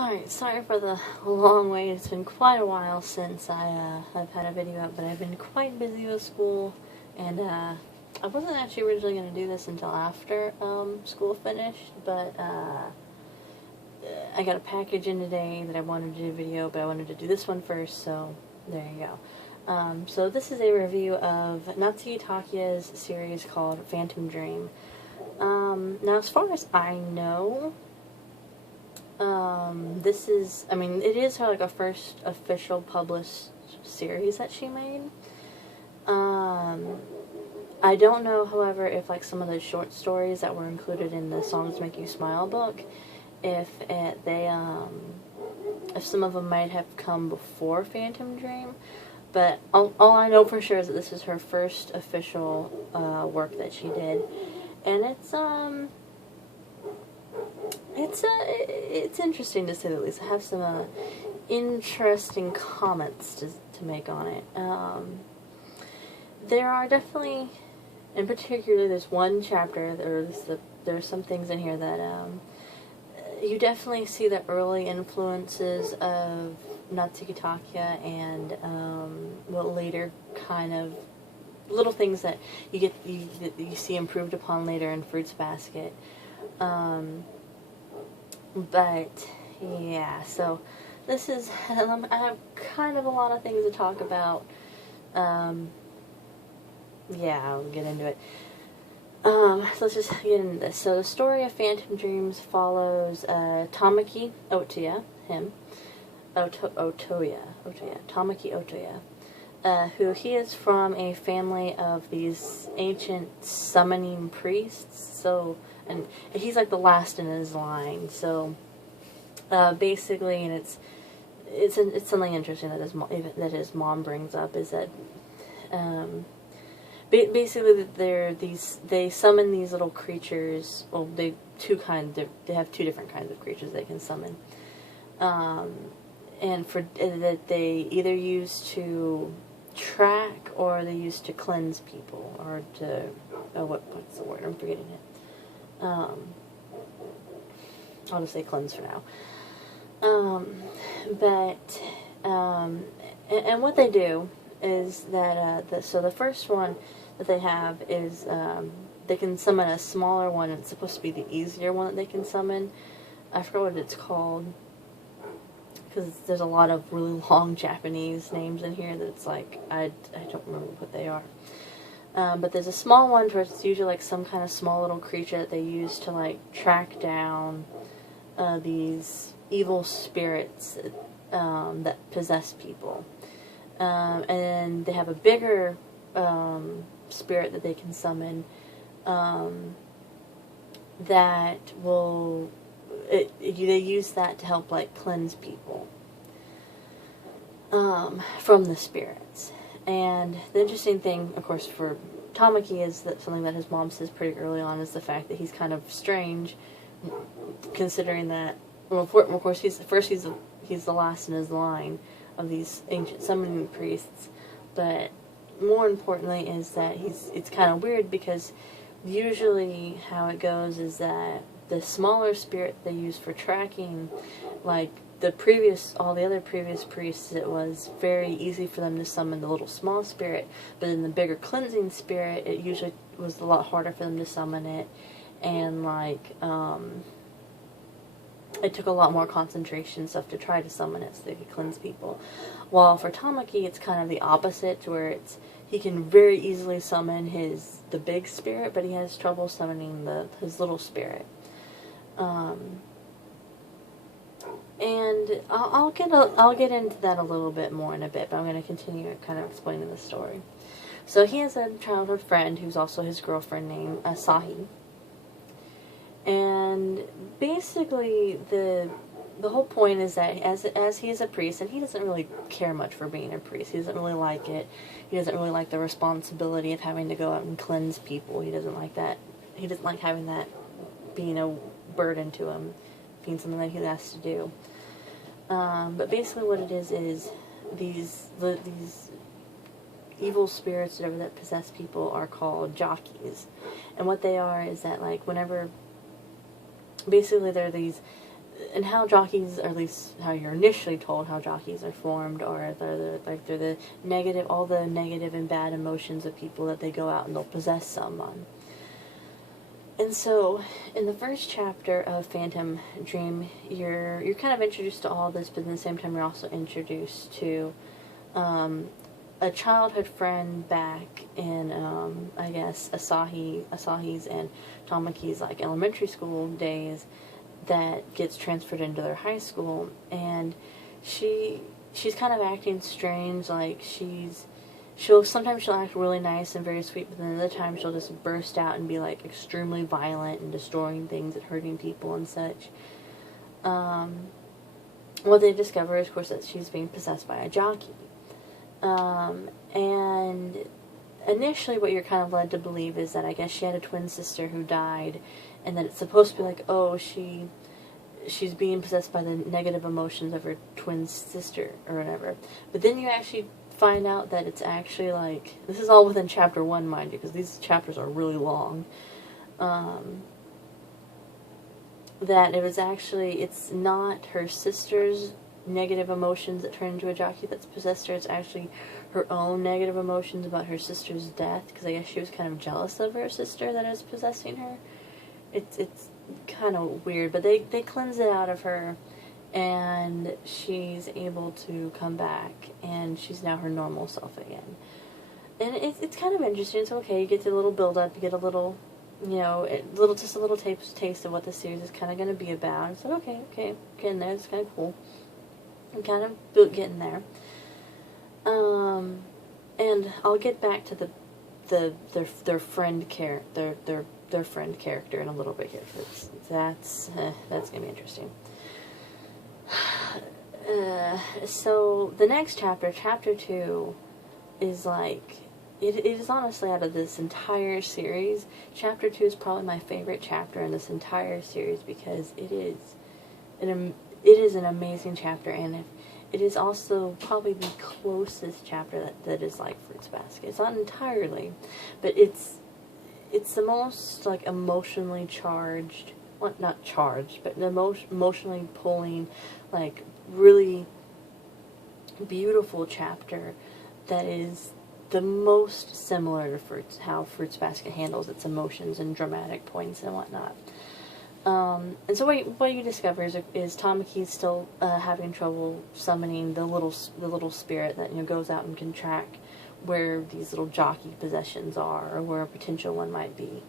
Alright, sorry for the long wait. It's been quite a while since I've had a video up, but I've been quite busy with school, and I wasn't actually originally going to do this until after school finished, but I got a package in today that I wanted to do a video, but I wanted to do this one first, so there you go. So this is a review of Natsuki Takaya's series called Phantom Dream. Now as far as I know, this is, it is her, like, a first official published series that she made. I don't know, however, if, like, some of the short stories that were included in the Songs Make You Smile book, if some of them might have come before Phantom Dream, but all I know for sure is that this is her first official, work that she did, and it's interesting to say the least. I have some interesting comments to make on it. There are definitely, in particular, there's one chapter. There's some things in here that you definitely see the early influences of Natsuki Takaya and what later kind of little things that you see improved upon later in Fruits Basket. But, yeah, so this is, I have kind of a lot of things to talk about. Yeah, I'll get into it. So let's just get into this. So the story of Phantom Dreams follows Tamaki Otoya, Tamaki Otoya, who he is from a family of these ancient summoning priests. So, and he's like the last in his line. So, basically, and it's something interesting that his mom brings up is that, basically they summon these little creatures. Well, they have two different kinds of creatures they can summon, and that they either use to track or they use to cleanse people or to what's the word? I'm forgetting it. I'll just say cleanse for now. And what they do is that, so the first one that they have is, they can summon a smaller one. It's supposed to be the easier one that they can summon. I forgot what it's called, because there's a lot of really long Japanese names in here that it's like, I don't remember what they are. But there's a small one where it's usually like some kind of small little creature that they use to, like, track down these evil spirits that possess people. And then they have a bigger spirit that they can summon that will... they use that to help, like, cleanse people from the spirits. And the interesting thing, of course, for Tamaki is that something that his mom says pretty early on is the fact that he's kind of strange, considering that, well, of course, he's the last in his line of these ancient summoning priests, but more importantly is that it's kind of weird because usually how it goes is that the smaller spirit they use for tracking, like all the other previous priests, it was very easy for them to summon the little small spirit, but in the bigger cleansing spirit, it usually was a lot harder for them to summon it, and like, it took a lot more concentration stuff to try to summon it so they could cleanse people. While for Tamaki, it's kind of the opposite, to where he can very easily summon the big spirit, but he has trouble summoning his little spirit. And I'll get into that a little bit more in a bit, but I'm going to continue kind of explaining the story. So he has a childhood friend who's also his girlfriend named Asahi. And basically the whole point is that as he is a priest, and he doesn't really care much for being a priest. He doesn't really like it. He doesn't really like the responsibility of having to go out and cleanse people. He doesn't like that. He doesn't like having that being a burden to him, being something that he has to do. But basically what it is these evil spirits, whatever, that possess people are called Jakis. And what they are is that, like, whenever, basically they're these and how jockeys, or at least how you're initially told how jockeys are formed, or they're the negative, all the negative and bad emotions of people that they go out and they'll possess someone. And so, in the first chapter of Phantom Dream, you're kind of introduced to all this, but at the same time you're also introduced to a childhood friend back in, I guess, Asahi's and Tamaki's, like, elementary school days, that gets transferred into their high school, and she's kind of acting strange, like, sometimes she'll act really nice and very sweet, but then other times she'll just burst out and be, like, extremely violent and destroying things and hurting people and such. What they discover is, of course, that she's being possessed by a jockey. And initially what you're kind of led to believe is that I guess she had a twin sister who died, and that it's supposed to be like, oh, she's being possessed by the negative emotions of her twin sister or whatever. But then you actually find out that it's actually, like, this is all within chapter 1, mind you, because these chapters are really long, that it's not her sister's negative emotions that turn into a jockey that's possessed her. It's actually her own negative emotions about her sister's death, because I guess she was kind of jealous of her sister that is possessing her. It's kind of weird, but they cleanse it out of her, and she's able to come back, and she's now her normal self again. And it's kind of interesting. It's okay. You get a little build up. You get a little, just a little taste of what the series is kind of going to be about. It's like, okay, getting there. It's kind of cool. I'm kind of getting there. And I'll get back to their friend their friend character in a little bit here, because that's gonna be interesting. So the next chapter, chapter 2, is like, it is honestly, out of this entire series, chapter 2 is probably my favorite chapter in this entire series, because it is an amazing chapter, and it is also probably the closest chapter that is like Fruits Basket. It's not entirely, but it's the most, like, emotionally charged, well, not charged, but emotionally pulling, like, really beautiful chapter that is the most similar to how Fruits Basket handles its emotions and dramatic points and whatnot. And so what you discover is Tamaki's still having trouble summoning the little spirit that goes out and can track where these little jockey possessions are, or where a potential one might be.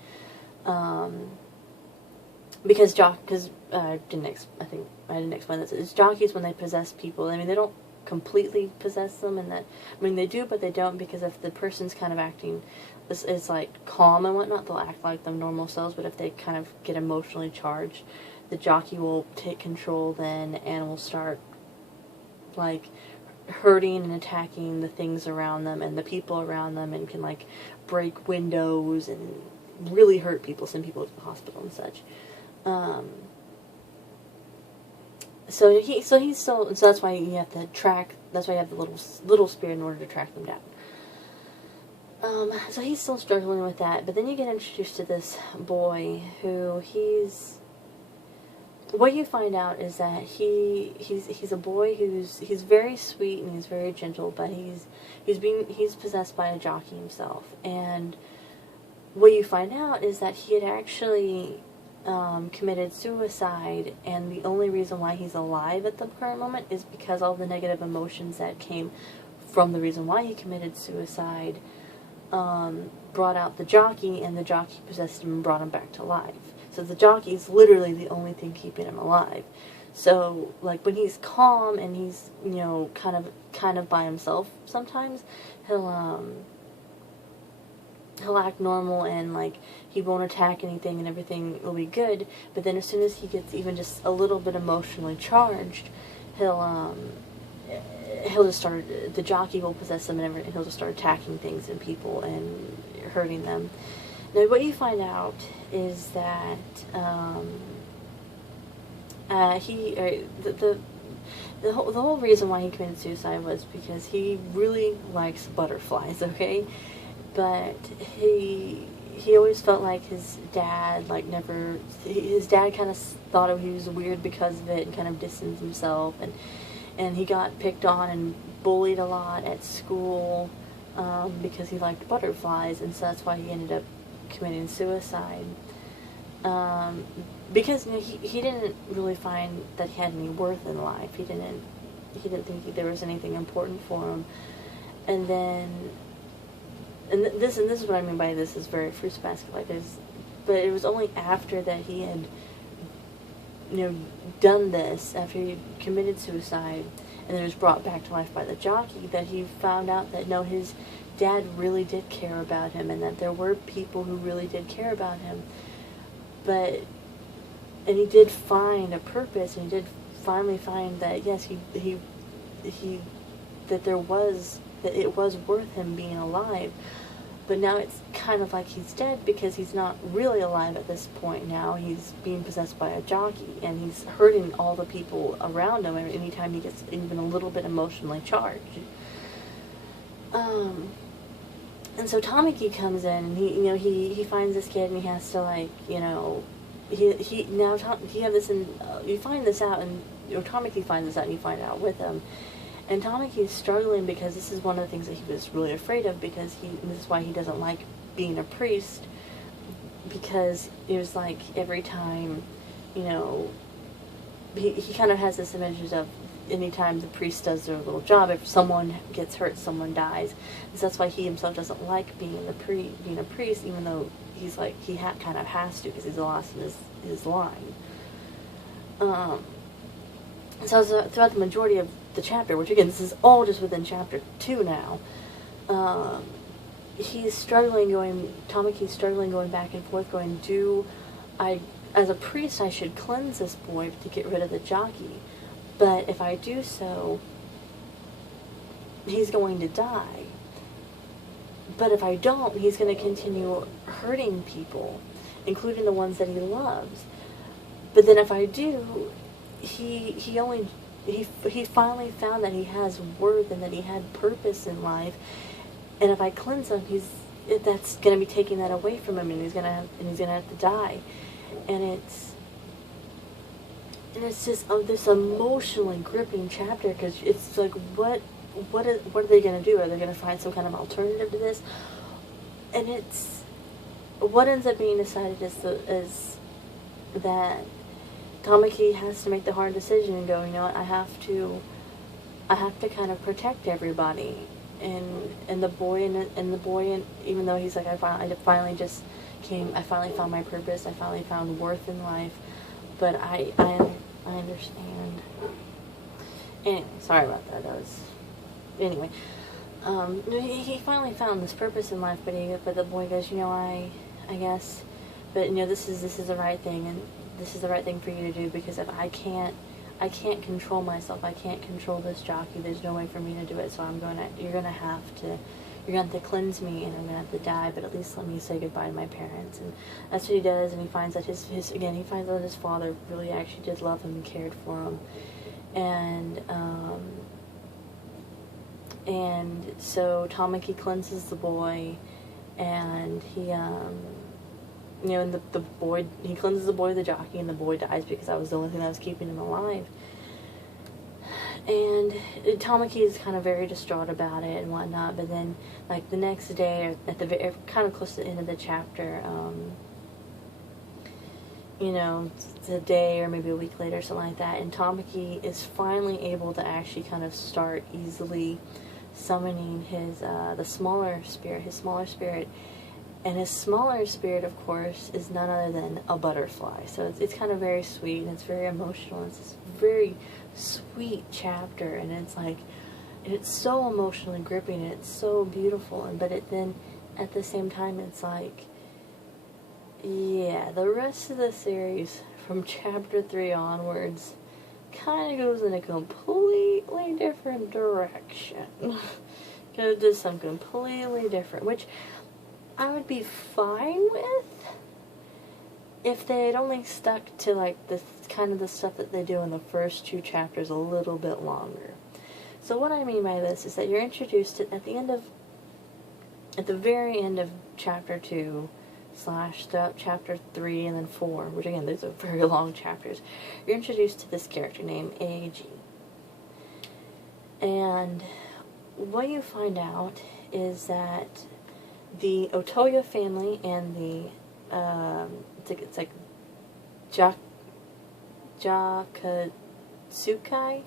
Because I didn't explain this. It's jockeys, when they possess people, I mean, they don't completely possess them, and that, I mean, they do, but they don't, because if the person's kind of acting is like calm and whatnot, they'll act like them normal selves, but if they kind of get emotionally charged, the jockey will take control then, and will start, like, hurting and attacking the things around them and the people around them, and can, like, break windows and really hurt people, send people to the hospital and such. So that's why you have to track. That's why you have the little spirit in order to track them down. So he's still struggling with that, but then you get introduced to this boy who what you find out is that he's a boy he's very sweet and he's very gentle, but he's possessed by a jockey himself. And what you find out is that he had actually committed suicide, and the only reason why he's alive at the current moment is because all the negative emotions that came from the reason why he committed suicide brought out the jockey, and the jockey possessed him and brought him back to life. So the jockey is literally the only thing keeping him alive. So, like, when he's calm and he's, kind of by himself sometimes, he'll act normal, and, like, he won't attack anything and everything will be good. But then as soon as he gets even just a little bit emotionally charged, he'll just start, the jockey will possess him, and he'll just start attacking things and people and hurting them. Now, what you find out is that the whole reason why he committed suicide was because he really likes butterflies, okay? But he always felt like his dad, like, his dad kind of thought he was weird because of it and kind of distanced himself, and he got picked on and bullied a lot at school because he liked butterflies, and so that's why he ended up committing suicide. Because, you know, he didn't really find that he had any worth in life. He didn't think there was anything important for him. And then, this is what I mean by this is very fruits basket like this. But it was only after that he had, you know, done this, after he committed suicide, and then was brought back to life by the jockey, that he found out that no, his dad really did care about him, and that there were people who really did care about him. And he did find a purpose, and he did finally find that, yes, that it was worth him being alive. But now it's kind of like he's dead because he's not really alive at this point now. He's being possessed by a jockey, and he's hurting all the people around him anytime he gets even a little bit emotionally charged. And so Tamaki comes in, and he finds this kid, and he has to, like, you know, you find this out, and Tamaki finds this out, and you find it out with him. And Tamaki is struggling because this is one of the things that he was really afraid of, because this is why he doesn't like being a priest, because it was like every time, you know, he kind of has this image of anytime the priest does their little job, if someone gets hurt, someone dies. And so that's why he himself doesn't like being a priest, even though he's like, he kind of has to, because he's lost in his line. So throughout the majority of the chapter, which again, this is all just within chapter 2 now, Tamaki's struggling going back and forth, going, as a priest, I should cleanse this boy to get rid of the jockey. But if I do so, he's going to die. But if I don't, he's going to continue hurting people, including the ones that he loves. But then if I do, he finally found that he has worth and that he had purpose in life. And if I cleanse him, that's going to be taking that away from him, and he's going to have to die. And it's just this emotionally gripping chapter, because it's like, what are they going to do? Are they going to find some kind of alternative to this? And what ends up being decided is that Tamaki has to make the hard decision and go, you know what, I have to kind of protect everybody, and the boy, even though he's like, I finally found my purpose, I finally found worth in life, but I understand. Anyway, sorry about that. Anyway, he finally found this purpose in life, but the boy goes, you know, I guess, but you know, this is the right thing, and this is the right thing for you to do, because if I can't control myself, I can't control this jockey, there's no way for me to do it, so you're gonna have to cleanse me, and I'm gonna have to die, but at least let me say goodbye to my parents. And that's what he does, and he finds that he finds that his father really actually did love him and cared for him. And so Tamaki cleanses the boy, and he and the boy, he cleanses the boy, the jockey, and the boy dies, because that was the only thing that was keeping him alive. And Tamaki is kind of very distraught about it and whatnot, but then, like, the next day, or kind of close to the end of the chapter, you know, the day or maybe a week later, something like that, and Tamaki is finally able to actually kind of start easily summoning his smaller spirit. And his smaller spirit, of course, is none other than a butterfly. So it's kind of very sweet, and it's very emotional. It's this very sweet chapter, and it's so emotionally gripping, and it's so beautiful. But then, at the same time, it's like, yeah, the rest of the series, from chapter 3 onwards, kind of goes in a completely different direction. Goes some completely different, which I would be fine with if they had only stuck to, like, the kind of the stuff that they do in the first 2 chapters a little bit longer. So what I mean by this is that you're introduced at the very end of chapter 2 slash throughout chapter 3 and then 4, which again, these are very long chapters, you're introduced to this character named Eiji. And what you find out is that the Otoya family and the, it's like Jakatsukai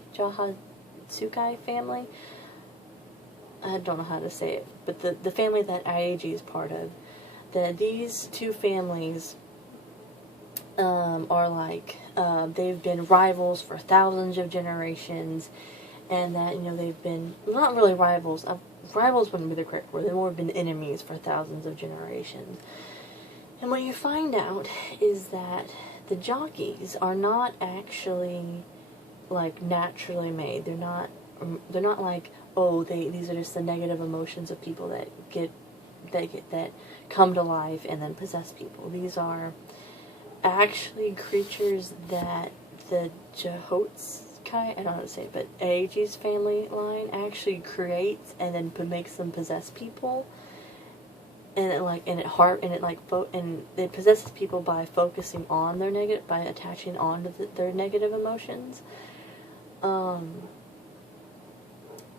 family, I don't know how to say it, but the family that Eiji is part of, that these two families are like, they've been rivals for thousands of generations, and that, you know, they've been, not really rivals, rivals wouldn't be the correct word, they've more been enemies for thousands of generations. And what you find out is that the Jakis are not actually, like, naturally made. They're not like, oh, these are just the negative emotions of people that come to life and then possess people. These are actually creatures that the Jahotsukai, I don't know how to say it, but Eiji's family line actually creates and then makes them possess people. And it possesses people by focusing on their negative, by attaching on to their negative emotions. And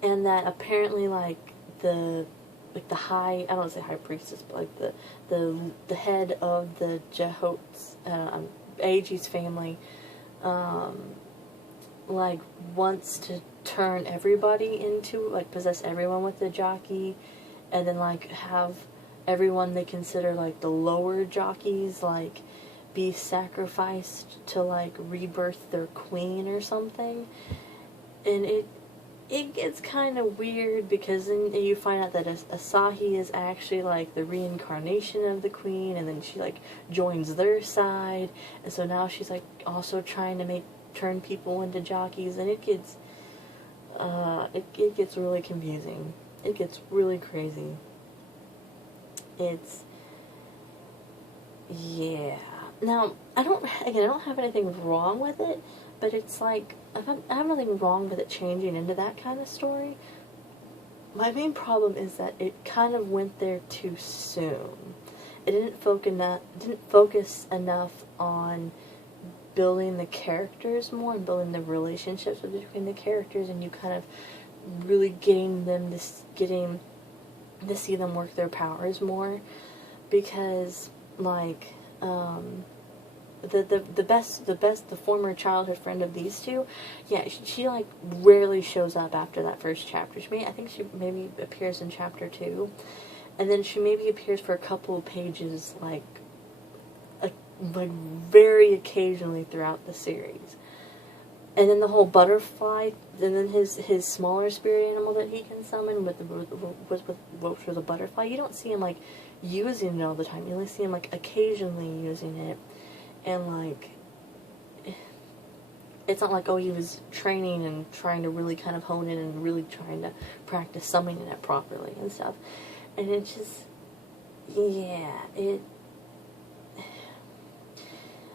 that apparently, like the high, I don't want to say high priestess, but like the head of the Jahots, Eiji's family, like wants to turn everybody into, like, possess everyone with the Jaki, and then like have everyone they consider like the lower Jakis like be sacrificed to like rebirth their queen or something. And it gets kind of weird, because then you find out that Asahi is actually like the reincarnation of the queen, and then she like joins their side, and so now she's like also trying to turn people into Jakis, and it gets really confusing. It gets really crazy. Yeah. Now, I don't have anything wrong with it, but it's like, I have nothing wrong with it changing into that kind of story. My main problem is that it kind of went there too soon. It didn't focus enough on building the characters more and building the relationships between the characters, and you kind of really getting to see them work their powers more, because like the former childhood friend of these two, yeah, she like rarely shows up after that first chapter. I think she maybe appears in chapter 2, and then she maybe appears for a couple of pages, like very occasionally throughout the series. And then the whole butterfly, and then his smaller spirit animal that he can summon with the butterfly, you don't see him like using it all the time. You only see him like occasionally using it, and like it's not like, oh, he was training and trying to really kind of hone in and really trying to practice summoning it properly and stuff. And it just, yeah,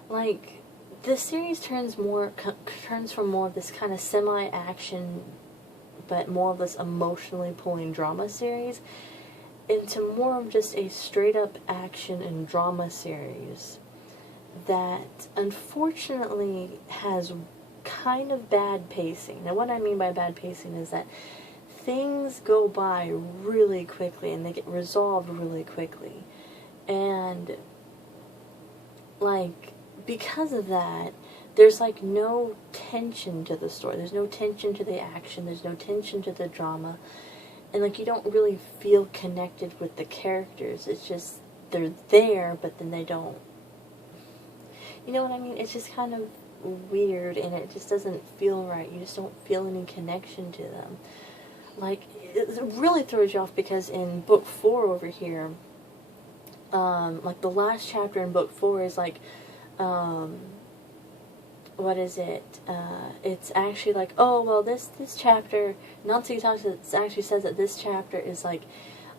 like, the series turns from more of this kind of semi-action, but more of this emotionally pulling drama series, into more of just a straight-up action and drama series that, unfortunately, has kind of bad pacing. Now, what I mean by bad pacing is that things go by really quickly, and they get resolved really quickly. And, like, because of that, there's like no tension to the story. There's no tension to the action. There's no tension to the drama. And like, you don't really feel connected with the characters. It's just, they're there, but then they don't. You know what I mean? It's just kind of weird, and it just doesn't feel right. You just don't feel any connection to them. Like, it really throws you off, because in book 4 over here, like the last chapter in book 4 is like, what is it? It's actually like, oh, well, this chapter, Natsuki Takaya actually says that this chapter is like,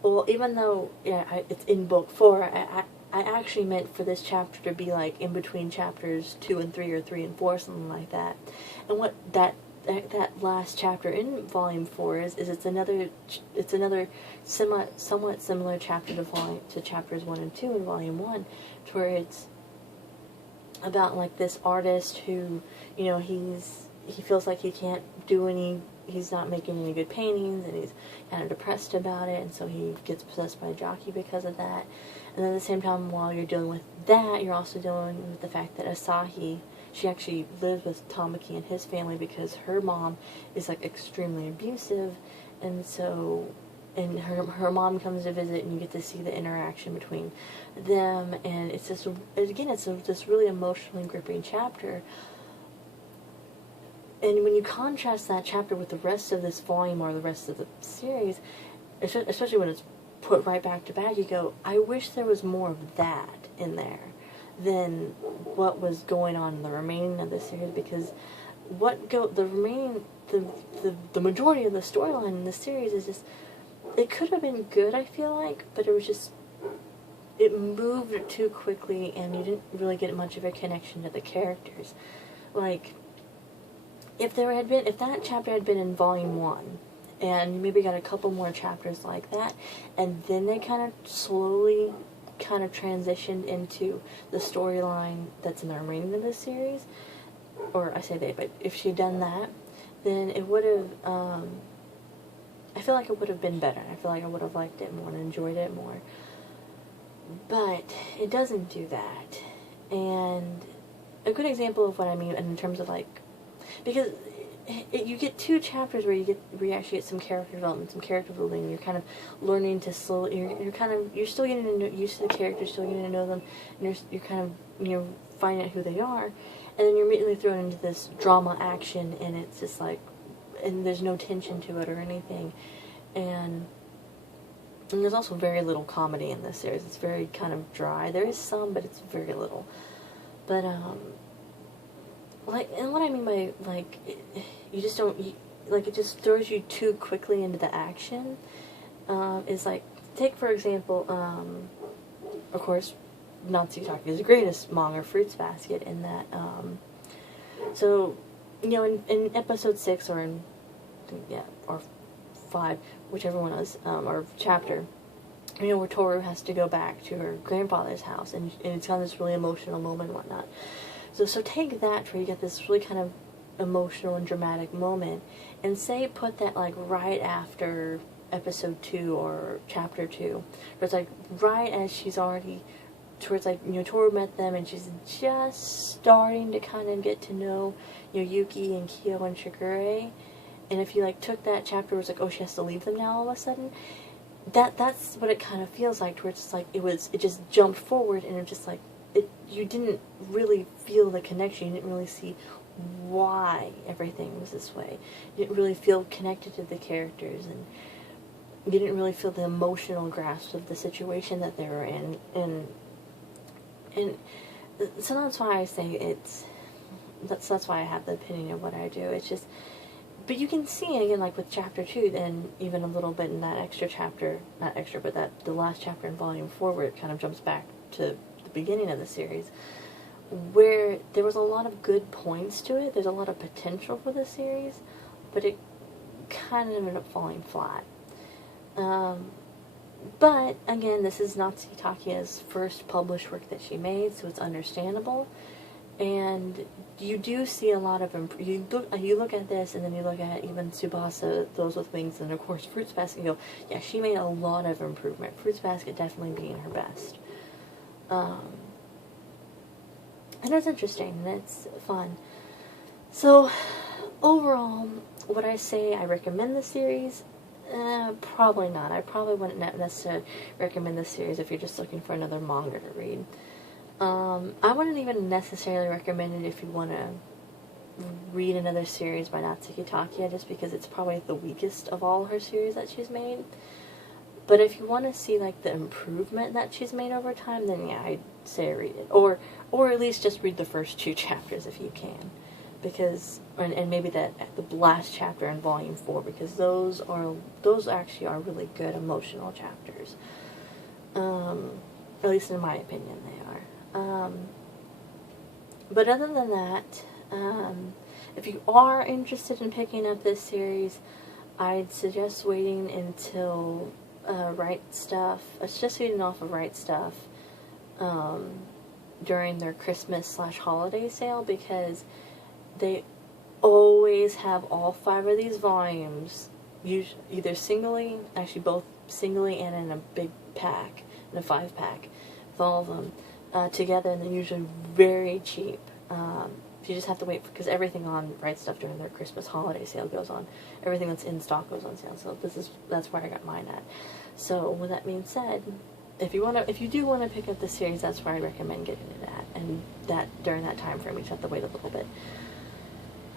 well, even though it's in book 4, I actually meant for this chapter to be like in between chapters 2 and 3, or 3 and 4, something like that. And what that that last chapter in Volume 4 is it's another somewhat similar chapter to chapters 1 and 2 in Volume 1, to where it's about like this artist who, you know, he feels like he can't he's not making any good paintings, and he's kind of depressed about it, and so he gets possessed by Jaki because of that. And then at the same time, while you're dealing with that, you're also dealing with the fact that Asahi, she actually lives with Tamaki and his family because her mom is like extremely abusive, and so, and her mom comes to visit, and you get to see the interaction between them, and it's just, again, it's this really emotionally gripping chapter. And when you contrast that chapter with the rest of this volume or the rest of the series, especially when it's put right back to back, you go, I wish there was more of that in there than what was going on in the remaining of the series, because the majority of the storyline in the series is just, it could have been good, I feel like, but it was just, it moved too quickly, and you didn't really get much of a connection to the characters. Like, if that chapter had been in Volume 1, and you maybe got a couple more chapters like that, and then they kind of slowly kind of transitioned into the storyline that's in the remaining of this series, or I say they, but if she'd done that, then it would have, I feel like it would have been better. I feel like I would have liked it more and enjoyed it more. But it doesn't do that. And a good example of what I mean in terms of like, because you get 2 chapters where you actually get some character development, some character building. You're kind of learning to slowly. You're still getting to know, used to the characters, still getting to know them, and you're kind of finding out who they are, and then you're immediately thrown into this drama action, and it's just like, and there's no tension to it or anything, and there's also very little comedy in this series. It's very kind of dry. There is some, but it's very little. But like, and what I mean by, like, you just don't, like, it just throws you too quickly into the action, is like, take, for example, of course, Natsuki Takaya's greatest manga, Fruits Basket, in that, so, in episode 6, or or 5, whichever one is, or chapter, where Toru has to go back to her grandfather's house, and it's got this really emotional moment and whatnot. So take that where you get this really kind of emotional and dramatic moment, and say put that like right after episode 2 or chapter 2, where it's like right as she's already, towards like, Toru met them and she's just starting to kind of get to know, Yuki and Kyo and Shigure, and if you like took that chapter where it's like, oh, she has to leave them now all of a sudden, that's what it kind of feels like, where it's just like, it just jumped forward, and it just like, you didn't really feel the connection. You didn't really see why everything was this way. You didn't really feel connected to the characters, and you didn't really feel the emotional grasp of the situation that they were in. And so that's why I say that's why I have the opinion of what I do. It's just, but you can see, again, like with chapter 2, and even a little bit in that extra chapter, not extra, but the last chapter in Volume 4, where it kind of jumps back to beginning of the series, where there was a lot of good points to it. There's a lot of potential for the series, but it kind of ended up falling flat. But again, this is Natsuki Takaya's first published work that she made, so it's understandable. And you do see a lot of you look at this, and then you look at even Tsubasa, Those with Wings, and of course Fruits Basket, and go, yeah, she made a lot of improvement. Fruits Basket definitely being her best. And it's interesting, and it's fun. So, overall, would I say I recommend the series? Probably not. I probably wouldn't necessarily recommend this series if you're just looking for another manga to read. I wouldn't even necessarily recommend it if you want to read another series by Natsuki Takaya, just because it's probably the weakest of all her series that she's made. But if you want to see like the improvement that she's made over time, then yeah, I'd say read it, or at least just read the first 2 chapters if you can, because and maybe the last chapter in Volume 4, because those actually are really good emotional chapters. At least in my opinion, they are. But other than that, If you are interested in picking up this series, I'd suggest waiting until Right Stuff. I suggest waiting off of Right Stuff during their Christmas/holiday sale, because they always have all 5 of these volumes, either singly, actually both singly and in a big pack, in a 5-pack, with all of them together, and they're usually very cheap. You just have to wait, because everything on Right Stuff during their Christmas holiday sale goes on. Everything that's in stock goes on sale. So that's where I got mine at. So with that being said, if you do want to pick up the series, that's where I recommend getting it at. And that during that time frame, you just have to wait a little bit.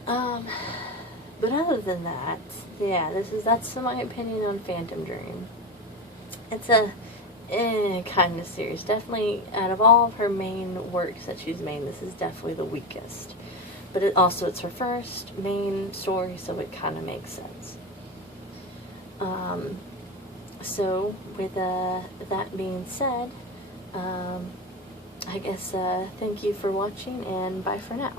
But other than that, yeah, that's my opinion on Phantom Dream. It's a kind of series. Definitely, out of all of her main works that she's made, this is definitely the weakest. But it's her first main story, so it kind of makes sense. So, with that being said, I guess thank you for watching, and bye for now.